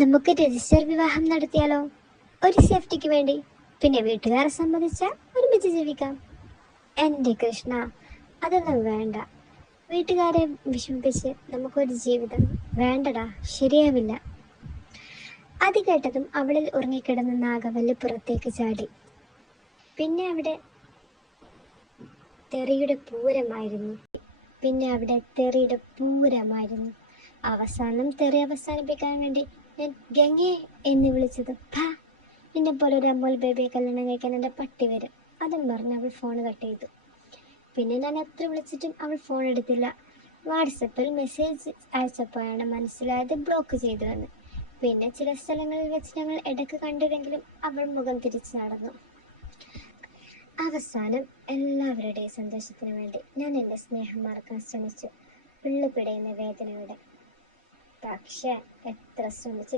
നമുക്ക് രജിസ്റ്റർ വിവാഹം നടത്തിയാലോ? ഒരു സേഫ്റ്റിക്ക് വേണ്ടി. പിന്നെ വീട്ടുകാരെ സമ്മതിച്ചാൽ ഒരുമിച്ച് ജീവിക്കാം. എൻ്റെ കൃഷ്ണ, അതൊന്നും വേണ്ട. വീട്ടുകാരെ വിഷമിപ്പിച്ച് നമുക്കൊരു ജീവിതം വേണ്ടടാ, ശരിയാവില്ല. അത് കേട്ടതും അവളിൽ ഉറങ്ങിക്കിടന്ന നാഗവല്ലി പുറത്തേക്ക് ചാടി. പിന്നെ അവിടെ തെറിയുടെ പൂരമായിരുന്നു. അവസാനം തെറി അവസാനിപ്പിക്കാൻ വേണ്ടി ഞാൻ ഗംഗേ എന്ന് വിളിച്ചത്. നിന്നെ പോലെ ഒരു അമ്മോൽ ബേബിയെ കല്യാണം കഴിക്കാൻ എൻ്റെ പട്ടി വരും. അതും പറഞ്ഞ് അവൾ ഫോൺ കട്ട് ചെയ്തു. പിന്നെ ഞാൻ എത്ര വിളിച്ചിട്ടും അവൾ ഫോൺ എടുത്തില്ല. വാട്സപ്പിൽ മെസ്സേജ് അയച്ചപ്പോഴാണ് മനസ്സിലായത് ബ്ലോക്ക് ചെയ്തുവെന്ന്. പിന്നെ ചില സ്ഥലങ്ങളിൽ വെച്ച് ഞങ്ങൾ ഇടയ്ക്ക് കണ്ടിരുന്നെങ്കിലും അവൾ മുഖം തിരിച്ചു നടന്നു. അവസാനം എല്ലാവരുടെയും സന്തോഷത്തിന് വേണ്ടി ഞാൻ എൻ്റെ സ്നേഹം മറക്കാൻ ശ്രമിച്ചു, ഉള്ളുപിടയുന്ന വേദനയോടെ. പക്ഷെ എത്ര ശ്രമിച്ചു